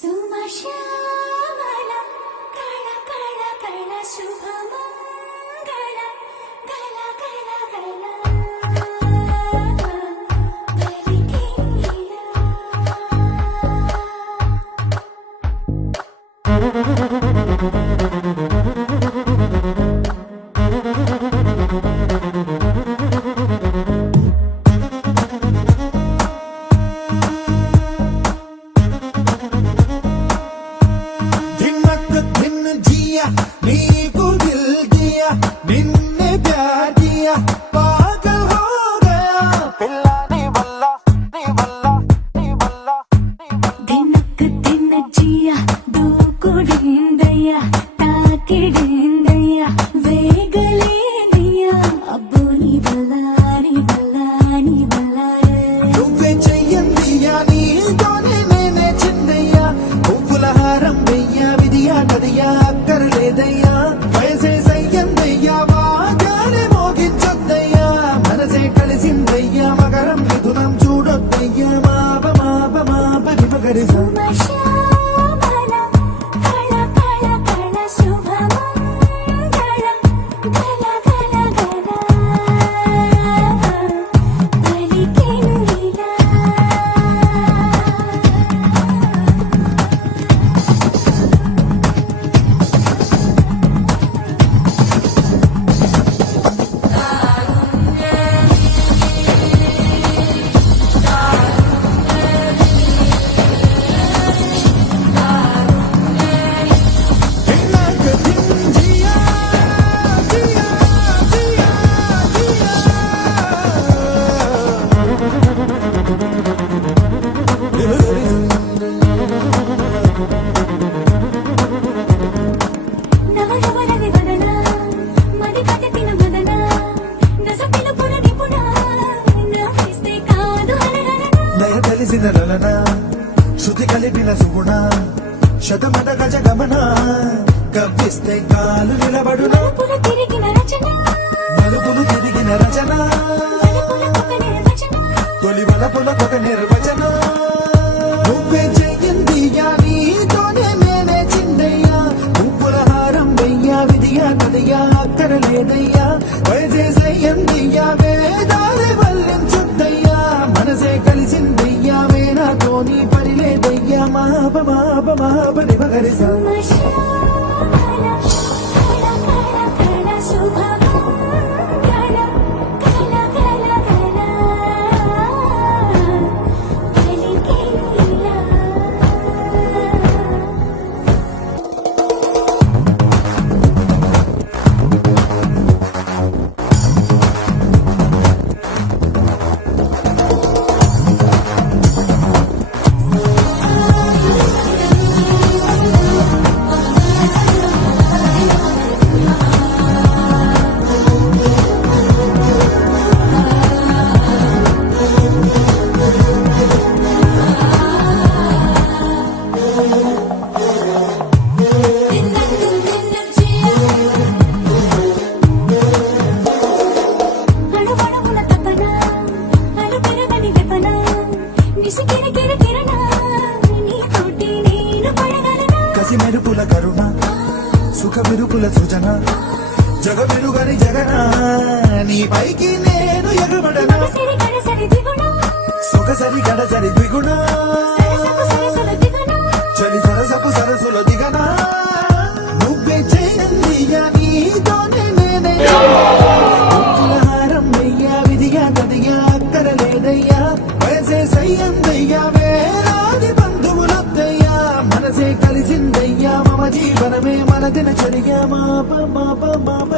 సుమశ్యామల కళ కళ కళ శుభమంగళ గల గల గల బలికింగిల नीको दिल दिया निन्ने प्यार दिया पागल हो गया पिल्ला नी बल्ला नी बल्ला नी बल्ला दिनक दिन जिया दूकुडिंदया ताकिडिंदया वेगलेनिया अब्बू नी बल्ला नी बल्ला नी बल्ला నువ్వే చెయ్యందియా నీతోనే నేనే చిన్నయ్యా పువ్వుల హారం వెయ్యా విధియా నదియా అక్కర్లేదయ్యా వయసే సయ్యందయ్యా వాగానే మోగించొద్దయ్యా మనసే కలిసిందయ్యా మకరం మిథునం చూడొద్దయ్యా మాప మాప మాప నిమగరి సుమశ్యామల కళ కళ కళ శుభమంగళ గల గల గల బలికింగిల తెలిసిన లలన శృతి కలిపిన సుగుణ శతమట గజ గమన కవ్విస్తే కాలు నిలబడున మలుపులు తిరిగిన రచన తొలి వలపులకొక నిర్వచన నువ్వే చెయ్యిందియా నీతోనే నేనే చిన్నయ్యా పువ్వుల హారం వెయ్యా విధియా నదియా అక్కరలేదయ్యా వయసేసయ్యందియా వేదాలే వల్లించుద్దయ్యా మనసే కలిసిందయ్యా వేనాతో నీ పరిలేదయ్యా మాప మాప మాప నిమగరి సుమశ్యామల కళ కళ కళ శుభమంగళ గల గల గల బలికింగిల కసి మెరుపుల కరుణ సుఖ విరుపుల సృజన జగ మెరుగని జగన నీ పైకి నేను ఎగబడనా సొగసరి గడసరి ద్విగుణ చలి సరసపు సరసుల దిగన నువ్వే చేయందియా నీతోనే నేనే పువ్వుల హారం వెయ్యా విధిగా నదిగా అక్కరలేదయ్యా వయసే సయ్యందయ్యా వేలాది బంధువులొద్దయ్యా మనసే కలిసిందయ్యా మమ జీవనమే మన దినచర్య మాప మాప మాప